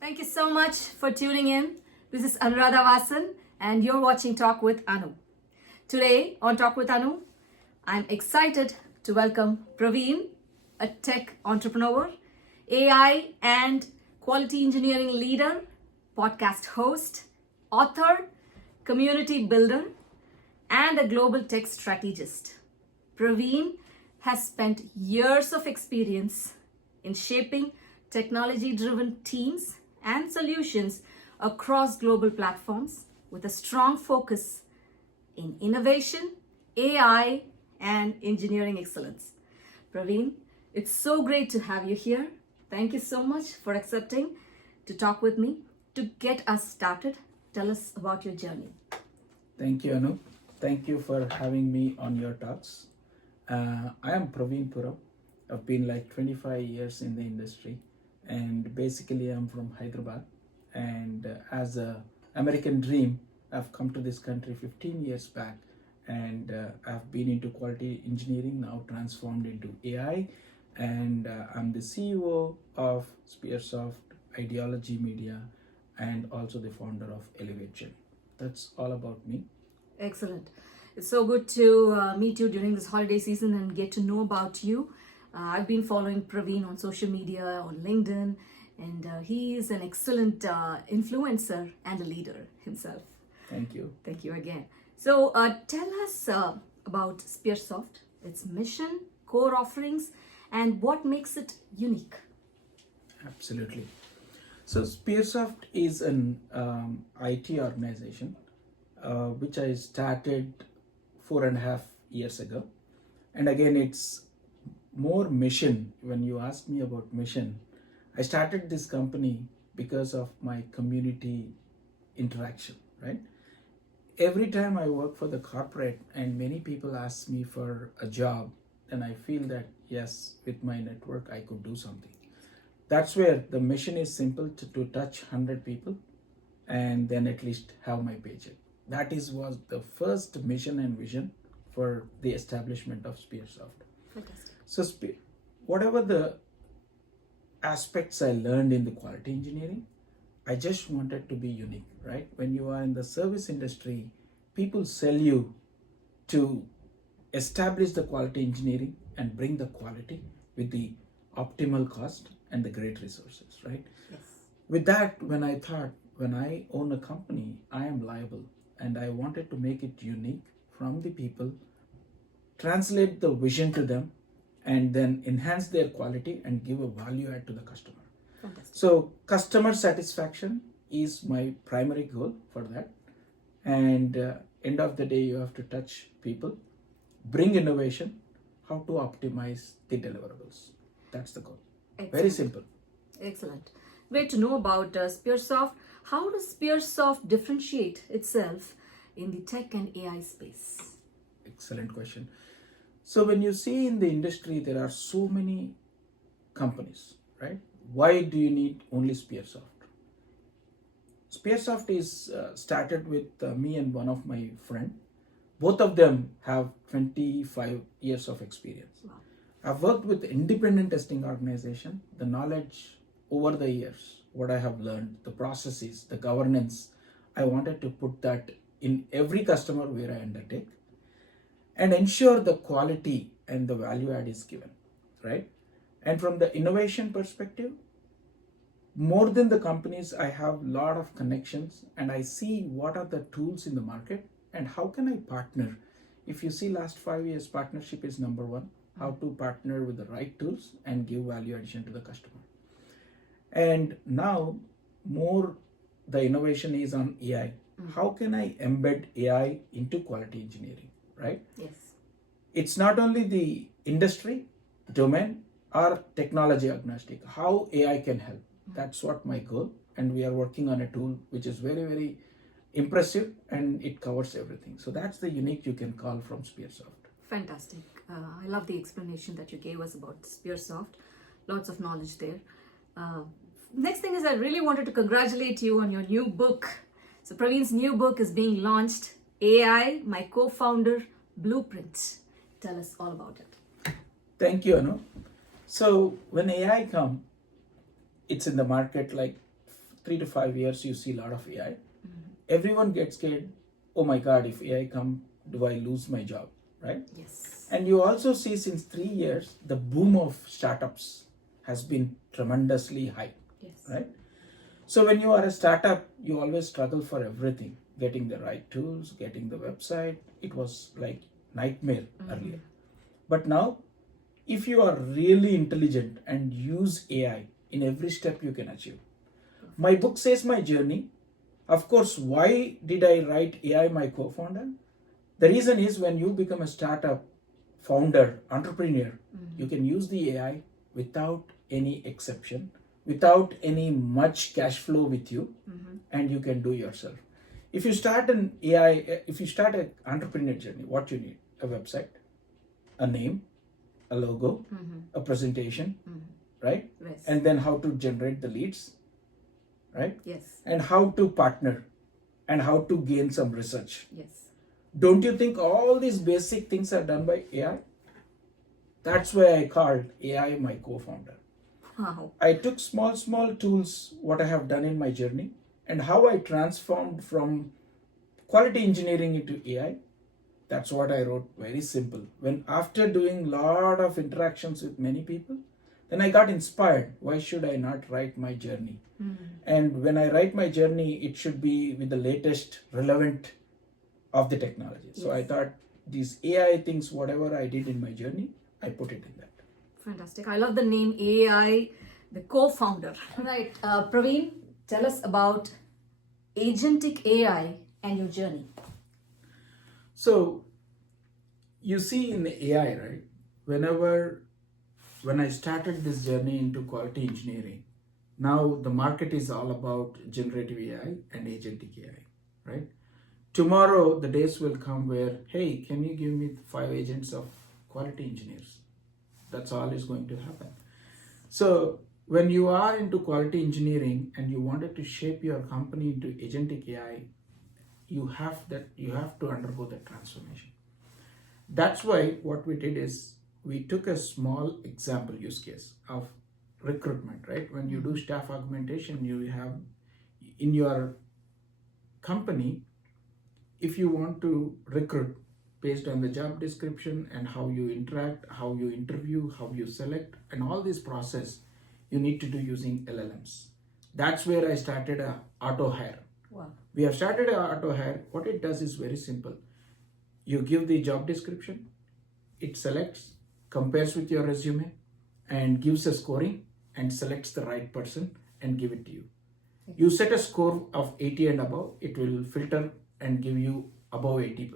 Thank you so much for tuning in. This is Anuradha Vasan, and you're watching Talk with Anu. Today on Talk with Anu, I'm excited to welcome Praveen, a tech entrepreneur, AI and quality engineering leader, podcast host, author, community builder, and a global tech strategist. Praveen has spent years of experience in shaping technology driven teams and solutions across global platforms with a strong focus in innovation, AI, and engineering excellence. Praveen, it's so great to have you here. Thank you so much for accepting to talk with me. To get us started, tell us about your journey. Thank you, Anu. Thank you for having me on your talks. I am Praveen Puram. I've been like 25 years in the industry, and basically I'm from Hyderabad. And as a American dream, I've come to this country 15 years back, and I've been into quality engineering, now transformed into AI, and I'm the CEO of Spearsoft, Ideology Media, and also the founder of Elevation. That's all about me. Excellent. It's so good to meet you during this holiday season and get to know about you. I've been following Praveen on social media, on LinkedIn, and he is an excellent influencer and a leader himself. Thank you. Thank you again. So tell us about Spearsoft, its mission, core offerings, and what makes it unique. Absolutely. So Spearsoft is an IT organization which I started 4.5 years ago. And again, it's more mission. When you ask me about mission, I started this company because of my community interaction, right? Every time I work for the corporate and many people ask me for a job, and I feel that yes, with my network, I could do something. That's where the mission is simple to touch 100 people and then at least have my paycheck. That was the first mission and vision for the establishment of Spearsoft. Fantastic. So whatever the aspects I learned in the quality engineering, I just wanted to be unique, right? When you are in the service industry, people sell you to establish the quality engineering and bring the quality with the optimal cost and the great resources, right? Yes. With that, when I thought, when I own a company, I am liable, and I wanted to make it unique from the people, translate the vision to them, and then enhance their quality and give a value add to the customer. Fantastic. So customer satisfaction is my primary goal for that. And end of the day, you have to touch people, bring innovation, how to optimize the deliverables. That's the goal. Excellent. Very simple. Excellent. Great to know about Spearsoft. How does Spearsoft differentiate itself in the tech and AI space? Excellent question. So when you see in the industry, there are so many companies, right? Why do you need only Spearsoft? Spearsoft is started with me and one of my friend. Both of them have 25 years of experience. Wow. I've worked with independent testing organization. The knowledge over the years, what I have learned, the processes, the governance, I wanted to put that in every customer where I undertake and ensure the quality and the value add is given, right? And from the innovation perspective, more than the companies, I have a lot of connections and I see what are the tools in the market and how can I partner. If you see last 5 years, partnership is number one. How to partner with the right tools and give value addition to the customer. And now more the innovation is on AI. How can I embed AI into quality engineering, right? Yes. It's not only the industry, domain, or technology agnostic. How AI can help. That's what my goal. And we are working on a tool which is very, very impressive and it covers everything. So that's the unique you can call from Spearsoft. Fantastic. I love the explanation that you gave us about Spearsoft. Lots of knowledge there. Next thing is I really wanted to congratulate you on your new book. So Praveen's new book is being launched, AI, My Co-Founder Blueprint. Tell us all about it. Thank you, Anu. So when AI come, it's in the market like 3 to 5 years, you see a lot of AI. Everyone gets scared. Oh my God, if AI come, do I lose my job, right? Yes. And you also see since 3 years, the boom of startups has been tremendously high, Yes. right? So when you are a startup, you always struggle for everything, getting the right tools, getting the website. It was like nightmare earlier. But now, if you are really intelligent and use AI in every step, you can achieve. My book says my journey. Of course, why did I write AI, my co-founder? The reason is when you become a startup founder, entrepreneur, you can use the AI without any exception, without any much cash flow with you, and you can do yourself. If you start an AI, if you start an entrepreneur journey, what you need? A website, a name, a logo, a presentation, right? Yes. And then how to generate the leads, right? Yes. And how to partner and how to gain some research. Yes. Don't you think all these basic things are done by AI? That's why I called AI my co-founder. Wow. I took small tools, what I have done in my journey, and how I transformed from quality engineering into AI. That's what I wrote, very simple. When after doing lot of interactions with many people, then I got inspired. Why should I not write my journey? And when I write my journey, it should be with the latest relevant of the technology. So I thought these AI things, whatever I did in my journey, I put it in that. Fantastic. I love the name AI, the co-founder. Right. Praveen, tell us about agentic AI and your journey. So you see in the AI, right? When I started this journey into quality engineering, now the market is all about generative AI and agentic AI, right? Tomorrow the days will come where, hey, can you give me 5 agents of quality engineers? That's all is going to happen. So when you are into quality engineering and you wanted to shape your company into agentic AI, you have to undergo that transformation. That's why what we did is we took a small example use case of recruitment, right? When you do staff augmentation, you have in your company, if you want to recruit based on the job description and how you interact, how you interview, how you select, and all this process, you need to do using LLMs. That's where I started a auto hire. Wow. We have started a auto hire. What it does is very simple. You give the job description, it selects, compares with your resume, and gives a scoring and selects the right person and give it to you. You set a score of 80 and above, it will filter and give you above 80%.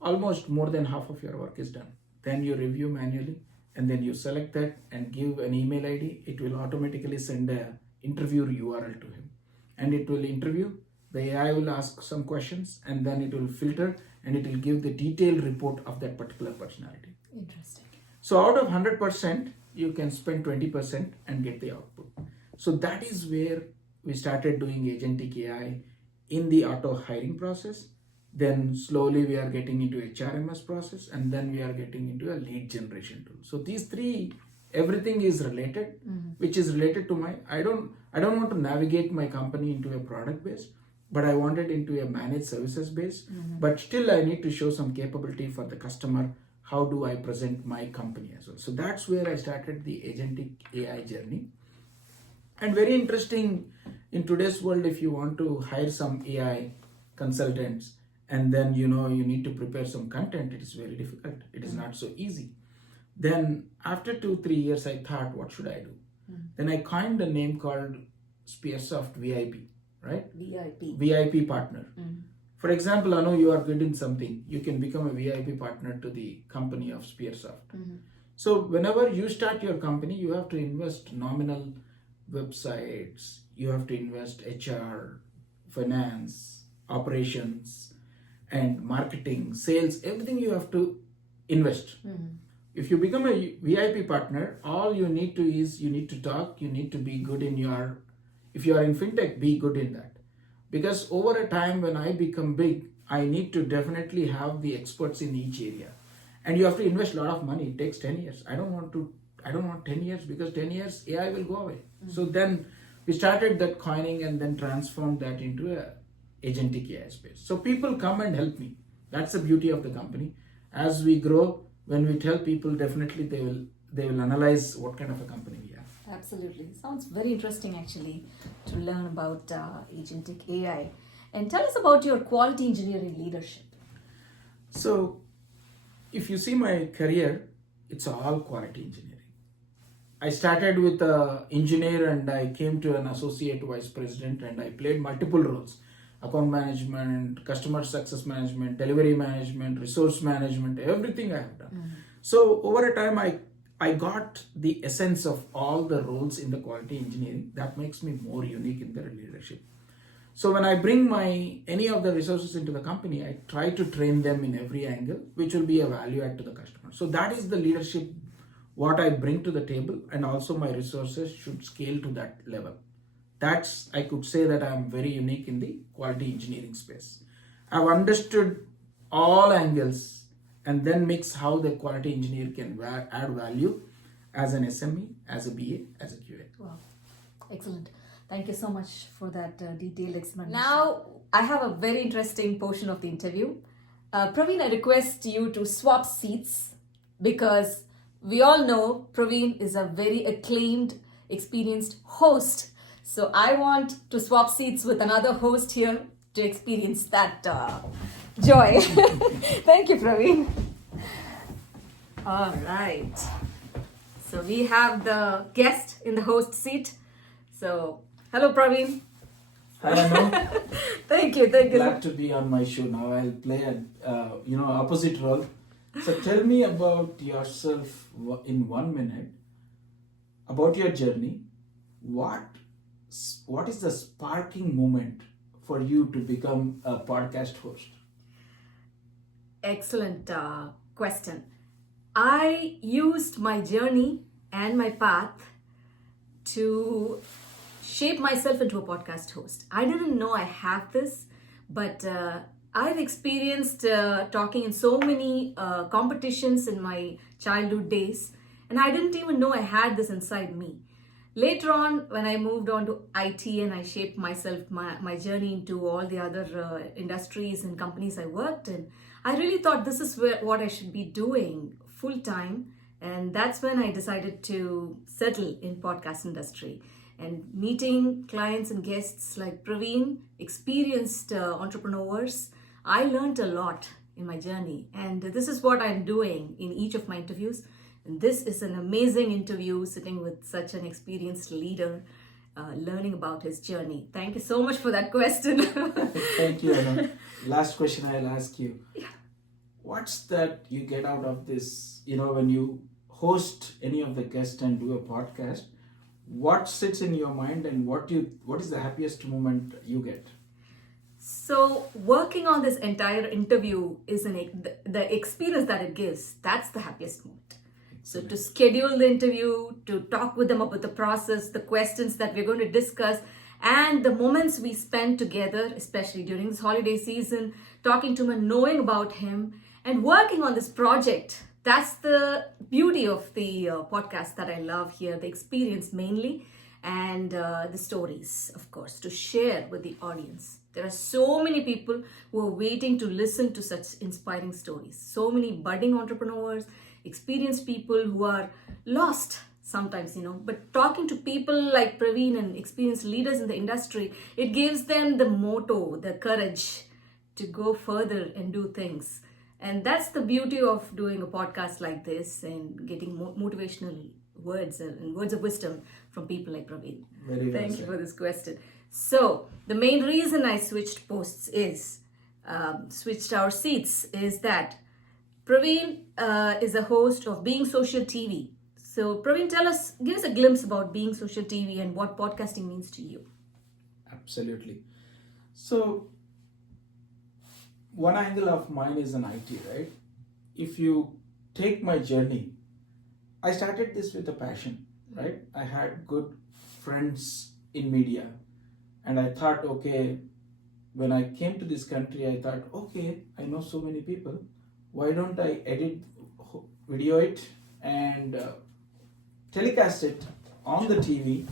Almost more than half of your work is done. Then you review manually and then you select that and give an email ID. It will automatically send a interview URL to him and it will interview. The AI will ask some questions and then it will filter and it will give the detailed report of that particular personality. Interesting. So out of 100%, you can spend 20% and get the output. So that is where we started doing agentic AI in the auto hiring process. Then slowly we are getting into HRMS process and then we are getting into a lead generation tool. So these three, everything is related, which is related to I don't want to navigate my company into a product base, but I want it into a managed services base. But still I need to show some capability for the customer. How do I present my company as well? So that's where I started the agentic AI journey. And very interesting in today's world, if you want to hire some AI consultants and then you need to prepare some content, it is very difficult. It is not so easy. Then after 2-3 years, I thought, what should I do? Then I coined a name called Spearsoft VIP, right? VIP partner. For example, I know you are good in something, you can become a VIP partner to the company of Spearsoft. So whenever you start your company, you have to invest nominal websites, you have to invest HR, finance, operations, and marketing, sales, everything you have to invest. If you become a VIP partner, all you need to talk, you need to be good in if you are in fintech, be good in that. Because over a time when I become big, I need to definitely have the experts in each area. And you have to invest a lot of money. It takes 10 years. I don't want 10 years because 10 years AI will go away. So then we started that coining and then transformed that into a agentic AI space. So people come and help me. That's the beauty of the company. As we grow, when we tell people, definitely they will analyze what kind of a company we are. Absolutely. Sounds very interesting actually to learn about agentic AI. And tell us about your quality engineering leadership. So if you see my career, it's all quality engineering. I started with an engineer and I came to an associate vice president and I played multiple roles: account management, customer success management, delivery management, resource management, everything I have done. So over a time, I got the essence of all the roles in the quality engineering. That makes me more unique in the leadership. So when I bring any of the resources into the company, I try to train them in every angle, which will be a value add to the customer. So that is the leadership, what I bring to the table, and also my resources should scale to that level. I could say that I'm very unique in the quality engineering space. I've understood all angles and then mix how the quality engineer can add value as an SME, as a BA, as a QA. Wow, excellent. Thank you so much for that detailed explanation. Now, I have a very interesting portion of the interview. Praveen, I request you to swap seats because we all know Praveen is a very acclaimed, experienced host. So I want to swap seats with another host here to experience that joy. Thank you, Praveen. All right. So we have the guest in the host seat. So, hello, Praveen. Hi, Anu. Thank you. Glad to be on my show now. I'll play an opposite role. So tell me about yourself in 1 minute, about your journey. What is the sparking moment for you to become a podcast host? Excellent question. I used my journey and my path to shape myself into a podcast host. I didn't know I have this, but I've experienced talking in so many competitions in my childhood days, and I didn't even know I had this inside me. Later on, when I moved on to IT and I shaped myself, my journey into all the other industries and companies I worked in, I really thought this is what I should be doing full time. And that's when I decided to settle in podcast industry. And meeting clients and guests like Praveen, experienced entrepreneurs, I learned a lot in my journey. And this is what I'm doing in each of my interviews. And this is an amazing interview, sitting with such an experienced leader, learning about his journey. Thank you so much for that question. Thank you, Anna. Last question I'll ask you. Yeah. What's that you get out of this? When you host any of the guests and do a podcast, what sits in your mind and what is the happiest moment you get? So working on this entire interview is the experience that it gives. That's the happiest moment. So to schedule the interview, to talk with them about the process, the questions that we're going to discuss, and the moments we spend together, especially during this holiday season, talking to him and knowing about him and working on this project. That's the beauty of the podcast that I love here, the experience mainly, and the stories, of course, to share with the audience. There are so many people who are waiting to listen to such inspiring stories. So many budding entrepreneurs, experienced people who are lost sometimes, but talking to people like Praveen and experienced leaders in the industry, it gives them the motto, the courage to go further and do things. And that's the beauty of doing a podcast like this and getting motivational words and words of wisdom from people like Praveen. Very well Thank said. you for this question. So the main reason I switched our seats is that Praveen is a host of BeingSocialTV. So Praveen, give us a glimpse about BeingSocialTV and what podcasting means to you. Absolutely. So one angle of mine is an IT, right? If you take my journey, I started this with a passion, right? I had good friends in media, and I thought, okay, when I came to this country, I thought, okay, I know so many people. Why don't I video it and telecast it on the TV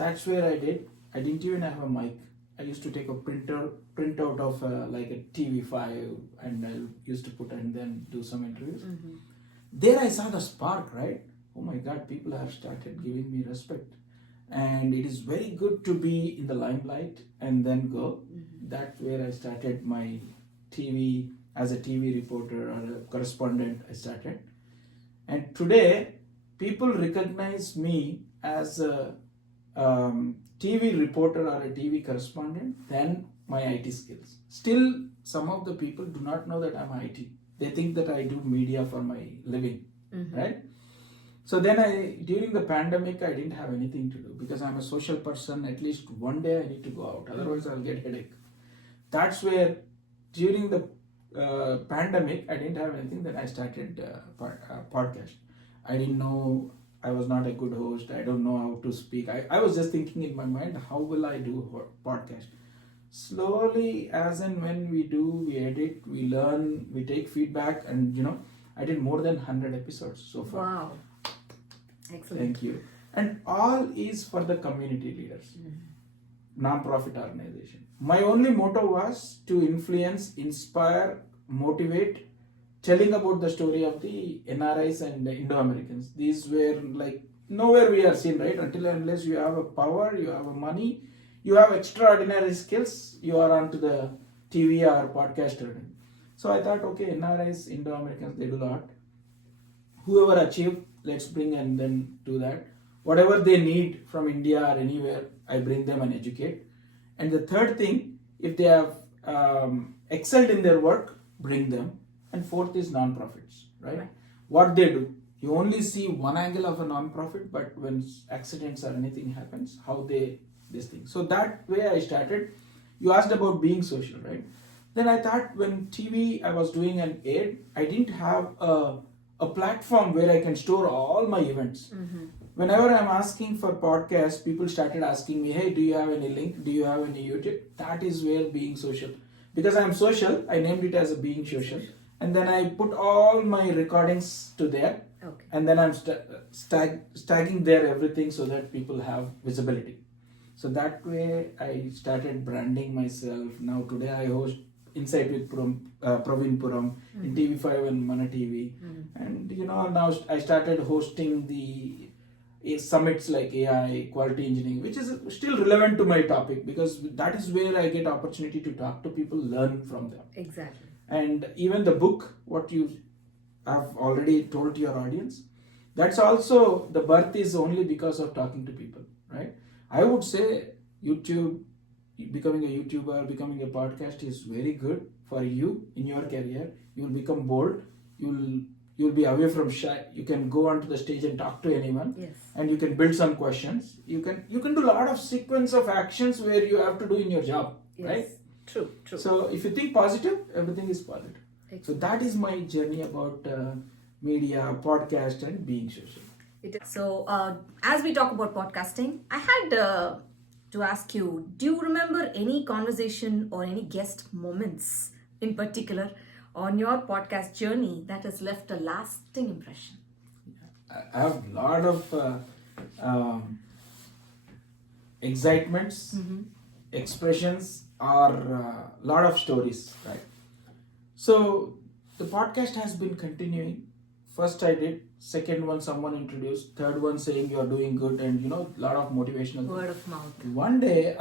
that's where I didn't even have a mic. I used to take a printout of like a TV5, and I used to put and then do some interviews. There I saw the spark, right? Oh my God, people have started giving me respect. And it is very good to be in the limelight and then go. That's where I started my TV, as a TV reporter or a correspondent, I started. And today, people recognize me as a TV reporter or a TV correspondent than my IT skills. Still, some of the people do not know that I'm IT. They think that I do media for my living, right? So then during the pandemic, I didn't have anything to do because I'm a social person. At least one day I need to go out, otherwise I'll get headache. That's where during the pandemic, I didn't have anything. Then I started podcast. I didn't know, I was not a good host. I don't know how to speak. I was just thinking in my mind, how will I do a podcast? Slowly, as and when we do, we edit, we learn, we take feedback, and I did more than 100 episodes so far. Wow. Excellent. Thank you. And all is for the community leaders, non-profit organization. My only motto was to influence, inspire, motivate, telling about the story of the NRIs and the Indo-Americans. These were like nowhere we are seen, right? Until and unless you have a power, you have a money, you have extraordinary skills, you are onto the TV or podcast. So I thought, okay, NRIs, Indo-Americans, they do a lot. Whoever achieved, let's bring and then do that. Whatever they need from India or anywhere, I bring them and educate. And the third thing, if they have excelled in their work, bring them. And fourth is non-profits, right? What they do. You only see one angle of a non-profit, but when accidents or anything happens, how this thing. So that way I started. You asked about being social, right? Then I thought when TV, I was doing an ad, I didn't have a platform where I can store all my events. Whenever I'm asking for podcasts, people started asking me, hey, do you have any link? Do you have any YouTube? That is where Being Social. Because I'm social, I named it as a Being Social. And then I put all my recordings to there. Okay. And then I'm tagging there everything so that people have visibility. So that way I started branding myself. Now today I host Insight with Praveen in TV5 and Mana TV. And now I started hosting the summits like AI, quality engineering, which is still relevant to my topic because that is where I get opportunity to talk to people, learn from them. Exactly. And even the book, what you have already told to your audience, that's also, the birth is only because of talking to people, right? I would say YouTube, becoming a YouTuber, becoming a podcast is very good for you in your career. You will become bold. You'll be away from shy. You can go onto the stage and talk to anyone. Yes. And you can build some questions. You can do a lot of sequence of actions where you have to do in your job, right? True. So if you think positive, everything is positive. Excellent. So that is my journey about media, podcast, and being social. So as we talk about podcasting, I had to ask you, do you remember any conversation or any guest moments in particular on your podcast journey that has left a lasting impression? I have a lot of excitements, expressions, or a lot of stories, right? So the podcast has been continuing. First I did, second one someone introduced, third one saying you're doing good, and a lot of motivational Word of mouth. One day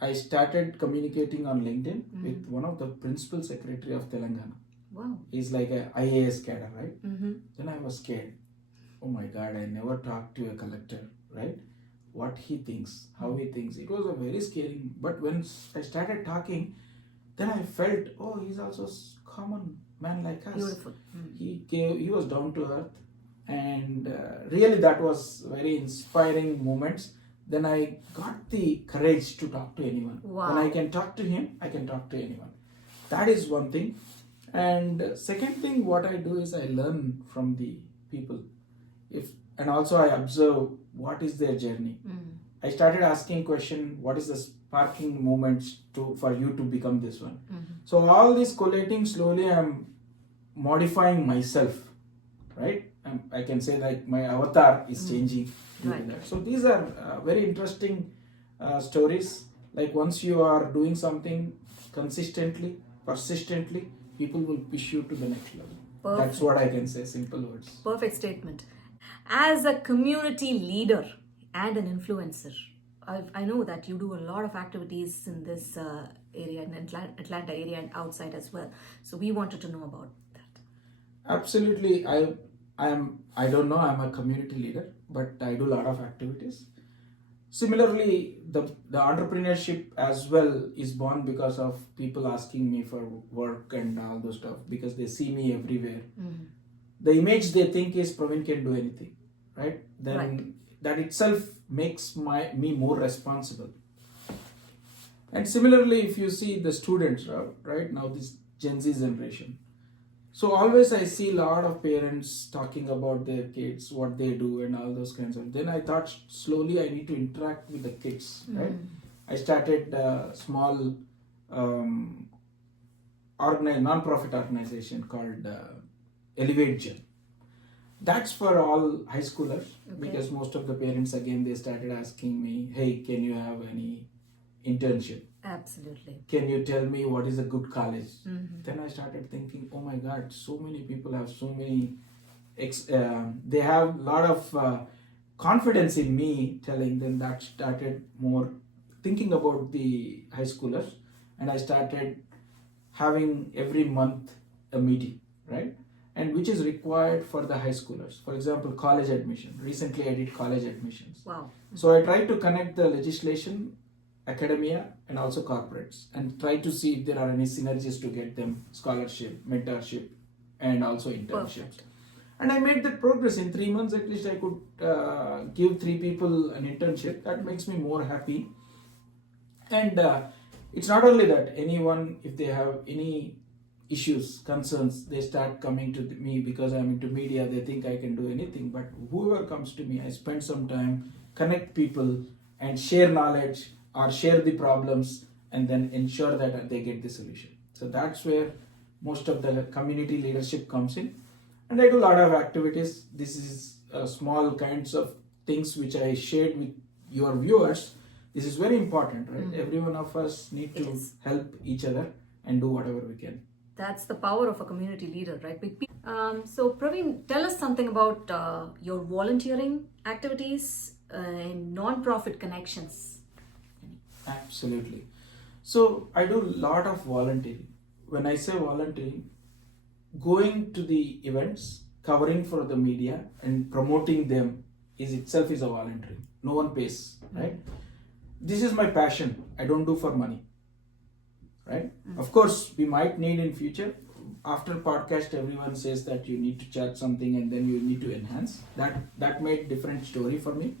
I started communicating on LinkedIn with one of the principal secretary of Telangana. Wow. He's like a IAS cadre, right? Then I was scared. Oh my God, I never talked to a collector, right? What he thinks, how he thinks. It was a very scary. But when I started talking, then I felt, oh, he's also a common man like us. Beautiful. He was down to earth, and really that was very inspiring moments. Then I got the courage to talk to anyone. Wow. When I can talk to him, I can talk to anyone. That is one thing. And second thing, what I do is I learn from the people. And also I observe what is their journey. I started asking question, what is the sparking moments for you to become this one? So all this collating, slowly I'm modifying myself, right? I'm I can say like my avatar is changing. Right. So these are very interesting stories. Like once you are doing something consistently, persistently, people will push you to the next level. Perfect. That's what I can say, simple words. Perfect statement. As a community leader and an influencer, I know that you do a lot of activities in this area, in Atlanta area and outside as well. So we wanted to know about that. Absolutely. I don't know, I'm a community leader, but I do a lot of activities. Similarly, the entrepreneurship as well is born because of people asking me for work and all those stuff, because they see me everywhere. The image they think is Praveen can do anything, right? Then Right. that itself makes me more responsible. And similarly, if you see the students, right now, this Gen Z generation. So always I see a lot of parents talking about their kids, what they do and all those kinds of. Then I thought slowly I need to interact with the kids, right? I started a small non-profit organization called Elevate Gym. That's for all high schoolers, because most of the parents, again, they started asking me, hey, can you have any internship? Absolutely. Can you tell me what is a good college? Then I started thinking, oh my God, so many people have so many, they have a lot of confidence in me telling them. That started more thinking about the high schoolers, and I started having every month a meeting, right? And which is required for the high schoolers. For example, college admission. Recently I did college admissions. Wow. So I tried to connect the legislation, academia, and also corporates, and try to see if there are any synergies to get them scholarship, mentorship, and also internships. Perfect. And I made that progress. In 3 months at least I could give 3 people an internship. That makes me more happy. And it's not only that, anyone, if they have any issues, concerns, they start coming to me, because I'm into media, they think I can do anything. But whoever comes to me, I spend some time, connect people, and share knowledge or share the problems, and then ensure that they get the solution. So that's where most of the community leadership comes in. And I do a lot of activities. This is small kinds of things which I shared with your viewers. This is very important, right? Every one of us need to help each other and do whatever we can. That's the power of a community leader, right? So Praveen, tell us something about your volunteering activities and non-profit connections. Absolutely. So I do a lot of volunteering. When I say volunteering, going to the events, covering for the media and promoting them is itself a volunteering. No one pays, right? This is my passion. I don't do for money, right? Of course, we might need in future. After podcast, everyone says that you need to chat something and then you need to enhance. That made different story for me.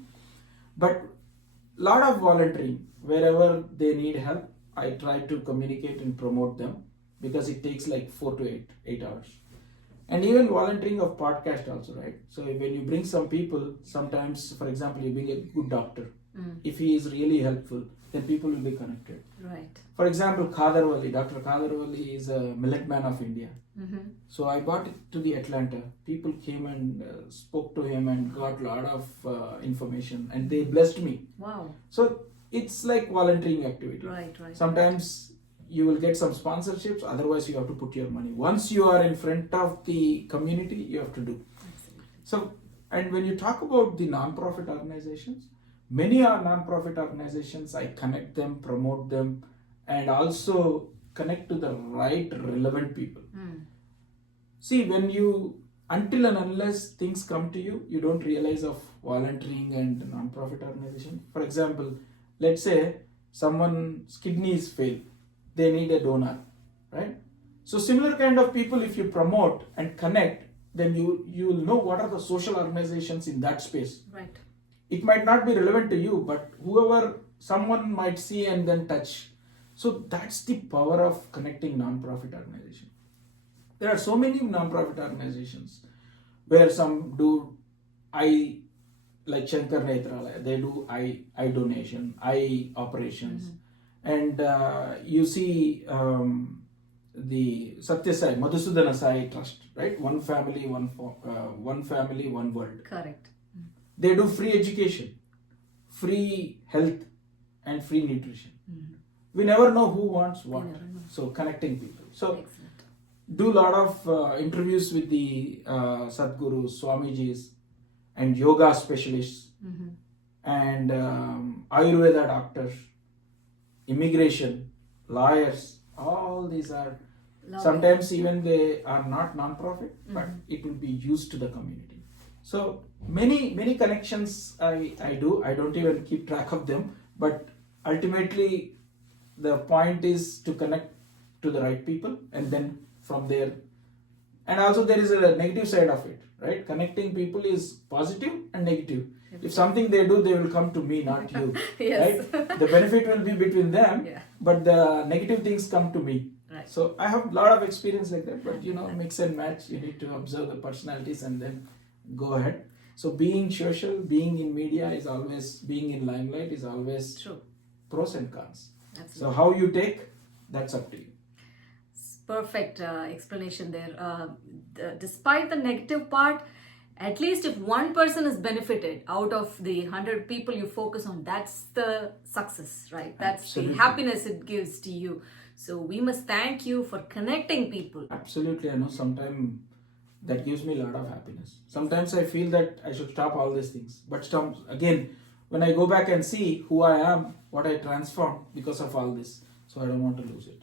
But lot of volunteering, wherever they need help, I try to communicate and promote them, because it takes like 4 to 8 hours. And even volunteering of podcast also, right? So when you bring some people, sometimes, for example, you bring a good doctor. If he is really helpful, then people will be connected. Right. For example, Dr. Kadarwali is a millet man of India. So I brought it to the Atlanta. People came and spoke to him and got a lot of information, and they blessed me. Wow. So it's like volunteering activity. Right. Sometimes you will get some sponsorships, otherwise you have to put your money. Once you are in front of the community, you have to do. Absolutely. So, and when you talk about the non-profit organizations, many are non-profit organizations. I connect them, promote them, and also connect to the right relevant people. See, when you, until and unless things come to you, you don't realize of volunteering and non-profit organization. For example, let's say someone's kidneys fail, they need a donor, right? So similar kind of people, if you promote and connect, then you will know what are the social organizations in that space. Right. It might not be relevant to you, but someone might see and then touch. So that's the power of connecting non-profit organization. There are so many non-profit organizations where some do eye, like Shankar Netralaya, they do eye donation, eye operations. And you see the Satya Sai, Madhusudana Sai Trust, right? One family, one world. Correct. They do free education, free health, and free nutrition. We never know who wants what. So connecting people. So Excellent. do a lot of interviews with the Sadhgurus, Swamijis, and yoga specialists, and Ayurveda doctors, immigration, lawyers. All these are sometimes even they are not non-profit, but it will be used to the community. So many connections I do. I don't even keep track of them, but ultimately the point is to connect to the right people, and then from there. And also there is a negative side of it, right? Connecting people is positive and negative. If something they do, they will come to me, not you. Yes. Right? The benefit will be between them, but the negative things come to me. Right. So I have a lot of experience like that, but mix and match. You need to observe the personalities and then go ahead. So being social, being in media is always, being in limelight is always True. pros and cons. Absolutely. So how you take, that's up to you. Perfect explanation there. Despite the negative part, at least if one person is benefited out of the 100 people you focus on, that's the success, right? That's Absolutely. the happiness it gives to you. So we must thank you for connecting people. Absolutely. I know sometimes that gives me a lot of happiness. Sometimes I feel that I should stop all these things. But again, when I go back and see who I am, what I transformed because of all this, so I don't want to lose it.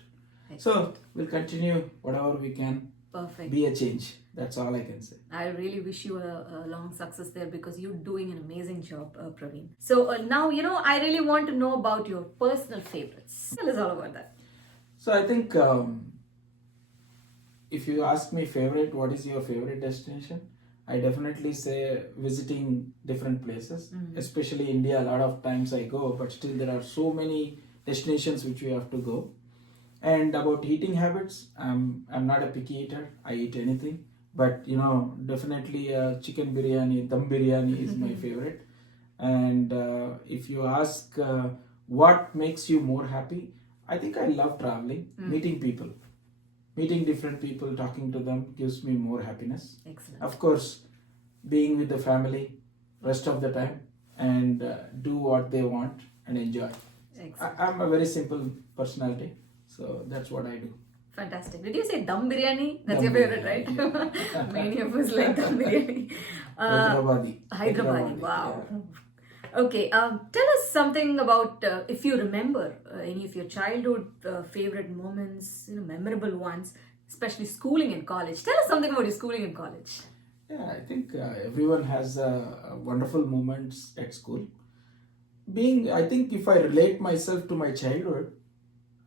So we'll continue whatever we can. Perfect. Be a change. That's all I can say. I really wish you a long success there because you're doing an amazing job, Praveen. So now, I really want to know about your personal favorites. Tell us all about that. So I think if you ask me favorite, what is your favorite destination? I definitely say visiting different places, especially India. A lot of times I go, but still there are so many destinations which we have to go. And about eating habits, I'm not a picky eater. I eat anything, but definitely chicken biryani, dum biryani is my favorite. And if you ask what makes you more happy, I think I love traveling, meeting people, meeting different people, talking to them gives me more happiness. Excellent. Of course, being with the family rest of the time and do what they want and enjoy. I'm a very simple personality. So that's what I do. Fantastic. Did you say dum biryani? That's Dum your favorite, biryani, right? yeah. Many of us like dum biryani. Hyderabadi. Wow. Yeah. Okay. Tell us something about if you remember any of your childhood favorite moments, memorable ones, especially schooling and college. Tell us something about your schooling and college. Yeah, I think everyone has wonderful moments at school. I think if I relate myself to my childhood,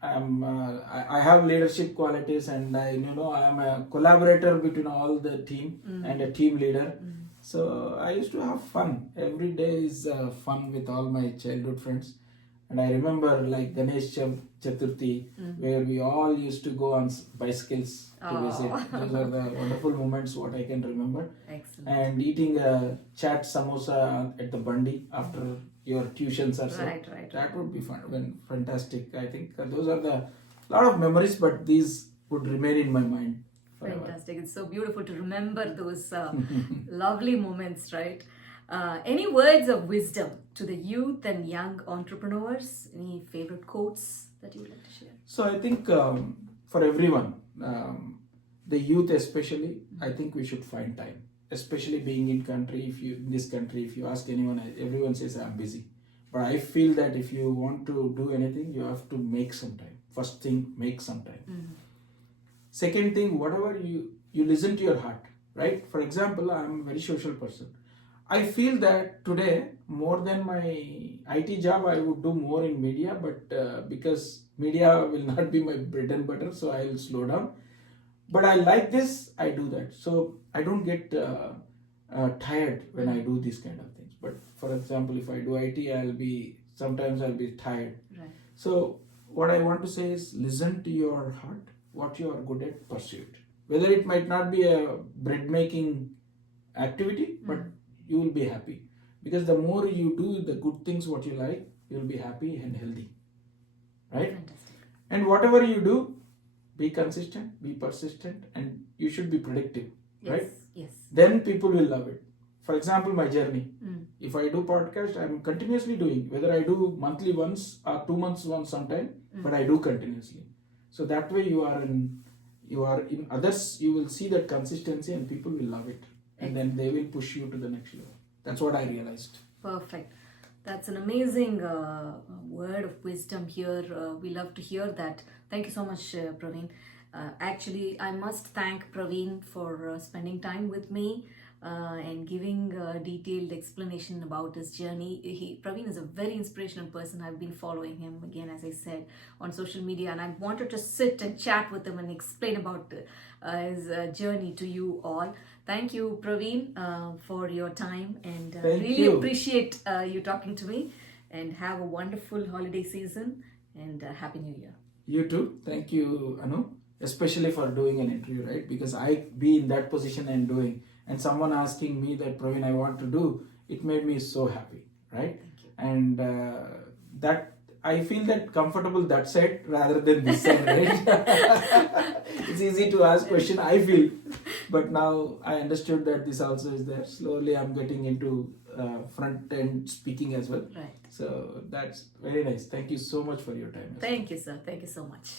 I have leadership qualities, and I am a collaborator between all the team and a team leader. So I used to have fun. Every day is fun with all my childhood friends. And I remember like Ganesh Chaturthi, where we all used to go on bicycles to visit. Those are the wonderful moments what I can remember. Excellent. And eating a chaat samosa at the Bandi after your tuitions or so. Right. That would be fun. Fantastic. I think those are the lot of memories, but these would remain in my mind forever. Fantastic. It's so beautiful to remember those lovely moments, right? Any words of wisdom to the youth and young entrepreneurs? Any favorite quotes that you would like to share? So I think for everyone, the youth especially, I think we should find time. Especially being in this country, if you ask anyone, everyone says I'm busy. But I feel that if you want to do anything, you have to make some time. First thing, make some time. Second thing, whatever you listen to your heart, right? For example, I'm a very social person. I feel that today, more than my IT job, I would do more in media, but because media will not be my bread and butter, so I'll slow down. But I like this, I do that. So I don't get tired when I do these kind of things. But for example, if I do IT, sometimes I'll be tired. Right. So what I want to say is listen to your heart, what you are good at, pursue it. Whether it might not be a bread making activity, but you will be happy. Because the more you do the good things what you like, you will be happy and healthy. Right? Fantastic. And whatever you do, be consistent, be persistent, and you should be predictive, right? Yes. Then people will love it. For example, my journey. Mm. If I do podcast, I'm continuously doing, whether I do monthly once or 2 months once sometime, but I do continuously. So that way you are in others, you will see that consistency and people will love it. And then they will push you to the next level. That's what I realized. Perfect. That's an amazing word of wisdom here. We love to hear that. Thank you so much, Praveen. Actually, I must thank Praveen for spending time with me and giving a detailed explanation about his journey. Praveen is a very inspirational person. I've been following him, again, as I said, on social media, and I wanted to sit and chat with him and explain about his journey to you all. Thank you, Praveen, for your time, and really appreciate you talking to me. And have a wonderful holiday season, and Happy New Year. You too. Thank you, Anu, especially for doing an interview, right? Because I be in that position and doing, and someone asking me that, Praveen, I want to do, it made me so happy, right? Thank you. And that I feel that comfortable that side rather than this side, right? It's easy to ask question, I feel, but now I understood that this also is there. Slowly I'm getting into front end speaking as well. Right. So that's very nice. Thank you so much for your time. Thank you, sir. Thank you so much.